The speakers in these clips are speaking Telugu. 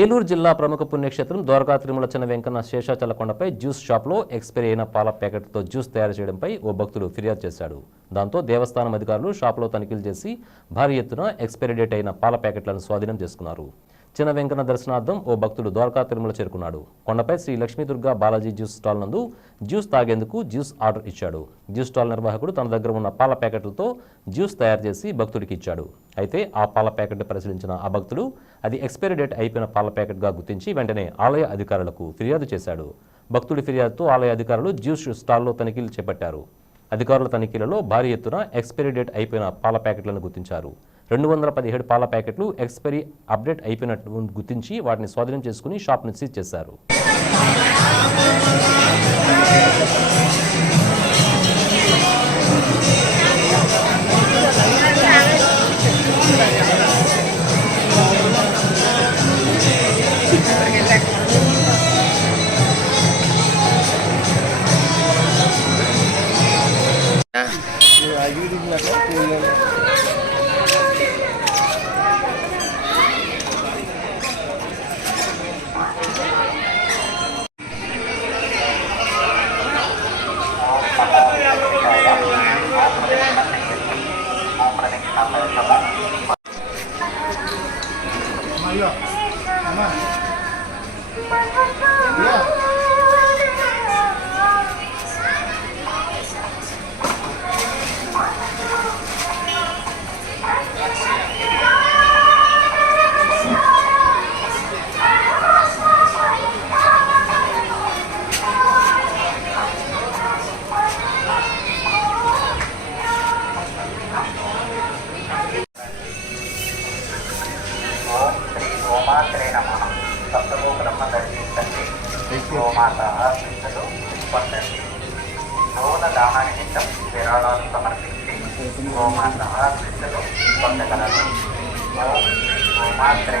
ఏలూరు జిల్లా ప్రముఖ పుణ్యక్షేత్రం ద్వారకా తిరుమల చిన్న వెంకన్న శేషాచలకొండపై జ్యూస్ షాప్లో ఎక్స్పైరీ అయిన పాల ప్యాకెట్తో జ్యూస్ తయారు చేయడంపై ఓ భక్తుడు ఫిర్యాదు చేశాడు. దాంతో దేవస్థానం అధికారులు షాప్లో తనిఖీలు చేసి భారీ ఎత్తున ఎక్స్పైరీ డేట్ అయిన పాల ప్యాకెట్లను స్వాధీనం చేసుకున్నారు. చిన్న వెంకన్న దర్శనార్థం ఓ భక్తుడు ద్వారకా తిరుమల చేరుకున్నాడు. కొండపై శ్రీ లక్ష్మీదుర్గ బాలాజీ జ్యూస్ స్టాల్ నందు జ్యూస్ తాగేందుకు జ్యూస్ ఆర్డర్ ఇచ్చాడు. జ్యూస్ స్టాల్ నిర్వాహకుడు తన దగ్గర ఉన్న పాల ప్యాకెట్లతో జ్యూస్ తయారు చేసి భక్తుడికి ఇచ్చాడు. అయితే ఆ పాల ప్యాకెట్ పరిశీలించిన ఆ భక్తుడు అది ఎక్స్పైరీ డేట్ అయిపోయిన పాల ప్యాకెట్గా గుర్తించి వెంటనే ఆలయ అధికారులకు ఫిర్యాదు చేశాడు. భక్తుడి ఫిర్యాదుతో ఆలయ అధికారులు జ్యూస్ స్టాల్లో తనిఖీలు చేపట్టారు. అధికారుల తనిఖీలలో భారీ ఎత్తున ఎక్స్పైరీ డేట్ అయిపోయిన పాల ప్యాకెట్లను గుర్తించారు. రెండు వందల పదిహేడు పాల ప్యాకెట్లు ఎక్స్పైరీ అప్డేట్ అయిపోయినట్టు గుర్తించి వాటిని స్వాధీనం చేసుకుని షాప్ను సీజ్ చేశారు. గోమాత్రే నమ. సప్తగోపురమ్మ దర్శించండి గోమాత ఆశీస్సులు పొందండి మూల దాన నిమిత్తం విరాళాలు సమర్పించి గోమాత ఆశీస్సులు పొందగలరు ఓం శ్రీ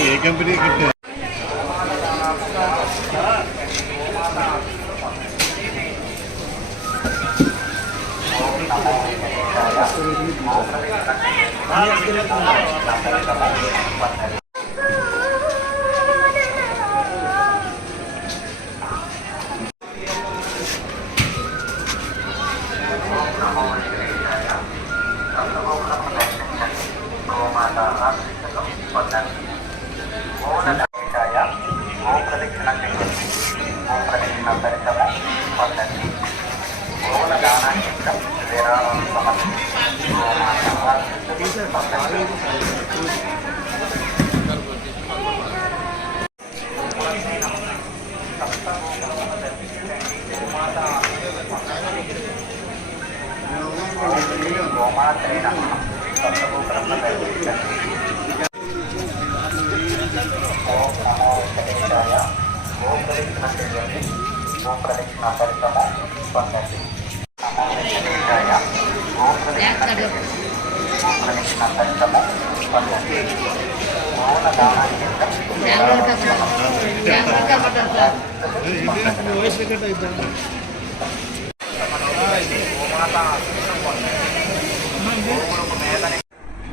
ఏ కంపెనీ కట్టే గోమాత ఓం ప్రదక్షిణ చేయండి ఓం ప్రదక్షిణ దర్శనం పొందండి మూల దానాంకితం విరాళం సమర్పించి గోమాత ఆశీస్సులు పొందండి గోమాత్రే నమ సప్తగోపురం దర్శించండి ఫలితము పొందండి ఫలితము పొందండి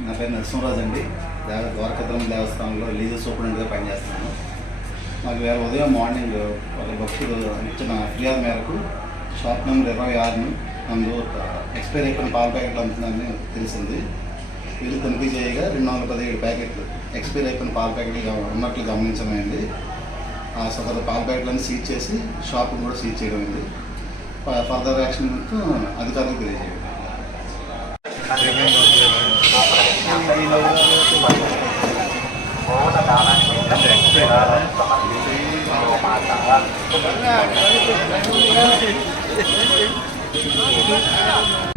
నా పేరు నరసింహరాజు అండి. దేవ ద్వారకద్రం దేవస్థానంలో లీజర్ సూపరింటెండెంట్గా పనిచేస్తున్నాను. మాకు వేరే ఉదయం మార్నింగ్ ఒక భక్తుడు ఇచ్చిన ఫిర్యాదు మేరకు షాప్ నెంబర్ ఇరవై ఆరును నందు ఎక్స్పైర్ అయిపోయిన పాల ప్యాకెట్లు అమ్ముతుందని తెలిసింది. వీళ్ళు తనిఖీ చేయగా రెండు వందల పదిహేడు ప్యాకెట్లు ఎక్స్పైర్ అయిపోయిన పాల ప్యాకెట్లు ఉన్నట్లు గమనించమైంది. ఆ సదరు పాల ప్యాకెట్లను సీజ్ చేసి షాప్ను కూడా సీజ్ చేయడం అయింది. ఫర్దర్ యాక్షన్ అధికారులకు తెలియజేయండి. Wala, ganito. Ganito.